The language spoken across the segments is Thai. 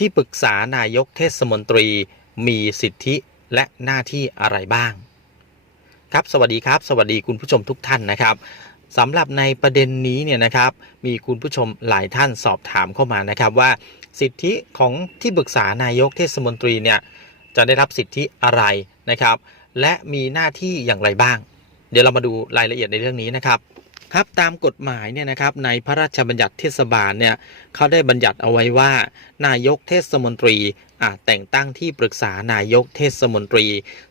ที่ปรึกษานายกเทศมนตรีมีสิทธิและหน้าที่อะไรบ้าง ครับ สวัสดีครับ สวัสดีคุณผู้ชมทุกท่านนะครับสำหรับในประเด็นนี้เนี่ยนะครับมีคุณผู้ชมหลายท่านสอบถามเข้ามานะครับว่า สิทธิของที่ปรึกษานายกเทศมนตรีเนี่ยจะได้รับสิทธิอะไรนะครับ และมีหน้าที่อย่างไรบ้าง เดี๋ยวเรามาดูรายละเอียดในเรื่องนี้นะครับ ครับตามกฎหมายเนี่ยนะครับในพระราชบัญญัติเทศบาลเนี่ยเขาได้บัญญัติเอาไว้ว่า นายกเทศมนตรีอาจแต่งตั้งที่ปรึกษานายกเทศมนตรี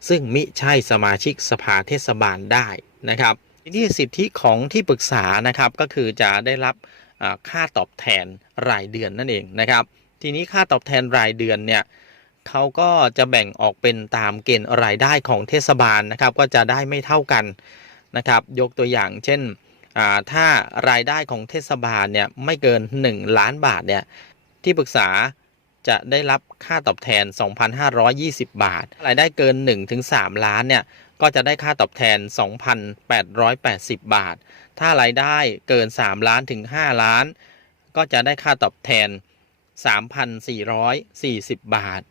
ซึ่งมิใช่สมาชิกสภาเทศบาลได้นะครับทีนี้สิทธิของที่ปรึกษานะครับก็คือจะได้รับอ่าค่าตอบแทนรายเดือนนั่นเองนะครับ ทีนี้ค่าตอบแทนรายเดือนเนี่ยเขาก็จะแบ่งออกเป็นตามเกณฑ์รายได้ของเทศบาลนะครับ ก็จะได้ไม่เท่ากันนะครับ ยกตัวอย่างเช่น ถ้ารายได้ของเทศบาลเนี่ยไม่เกิน 1 ล้านบาทเนี่ยที่ปรึกษาจะได้รับค่าตอบแทน 2,520 บาท รายได้เกิน 1-3 ล้านเนี่ยก็จะได้ค่าตอบแทน 2,880 บาท ถ้ารายได้เกิน 3 ล้านถึง 5 ล้าน ก็จะได้ค่าตอบแทน 3,440 บาท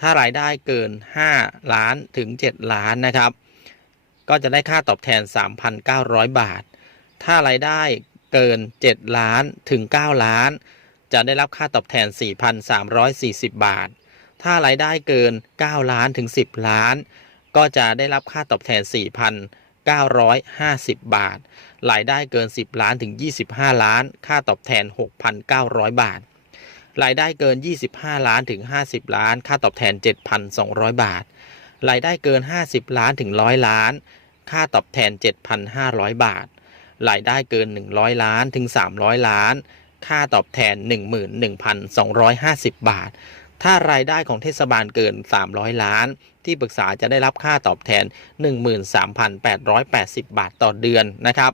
ถ้ารายได้เกิน 5 ล้านถึง 7 ล้านนะครับ ก็จะได้ค่าตอบแทน 3,900 บาท ถ้ารายได้เกิน 7 ล้านถึง 9 ล้าน จะได้รับค่าตอบแทน 4,340 บาท ถ้ารายได้เกิน 9 ล้านถึง 10 ล้าน ก็จะได้รับค่าตอบแทน 4,950 บาท รายได้เกิน 10 ล้านถึง 25 ล้าน ค่าตอบแทน 6,900 บาท รายได้เกิน 25 ล้านถึง 50 ล้าน ค่าตอบแทน 7,200 บาท รายได้เกิน 50 ล้านถึง 100 ล้าน ค่าตอบแทน 7,500 บาท รายได้เกิน 100 ล้านถึง 300 ล้าน ค่าตอบแทน 11,250 บาท ถ้ารายได้ของเทศบาลเกิน 300 ล้าน ที่ปรึกษาจะได้รับค่าตอบแทน 13,880 บาทต่อเดือนนะครับ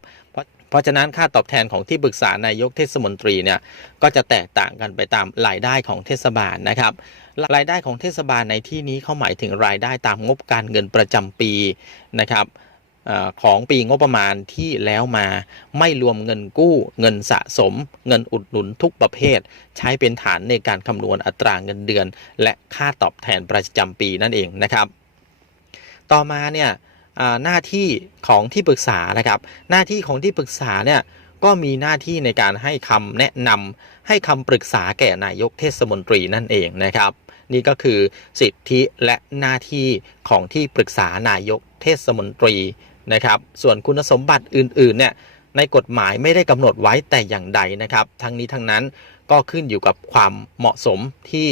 เพราะฉะนั้นค่าตอบแทนของที่ปรึกษานายกเทศมนตรีเนี่ยก็จะแตกต่างกันไปตามรายได้ของเทศบาลนะครับ รายได้ของเทศบาลในที่นี้เขาหมายถึงรายได้ตามงบการเงินประจำปีนะครับ ของปีงบประมาณที่แล้วมาไม่รวมเงินกู้เงินสะสม เงินอุดหนุนทุกประเภท ใช้เป็นฐานในการคำนวณอัตราเงินเดือน และค่าตอบแทนประจำปีนั่นเองนะครับ ต่อมาเนี่ยหน้าที่ของที่ปรึกษานะครับ หน้าที่ของที่ปรึกษาเนี่ยก็มีหน้าที่ในการให้คำแนะนำให้คำปรึกษาแก่นายกเทศมนตรีนั่นเองนะครับ นี่ก็คือสิทธิและหน้าที่ของที่ปรึกษานายกเทศมนตรี นะครับ ส่วนคุณสมบัติอื่นๆเนี่ยในกฎหมายไม่ได้กำหนดไว้แต่อย่างใดนะครับ ทั้งนี้ทั้งนั้นก็ขึ้นอยู่กับความเหมาะสมที่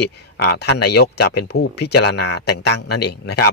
ท่านนายกจะเป็นผู้พิจารณาแต่งตั้งนั่นเองนะครับ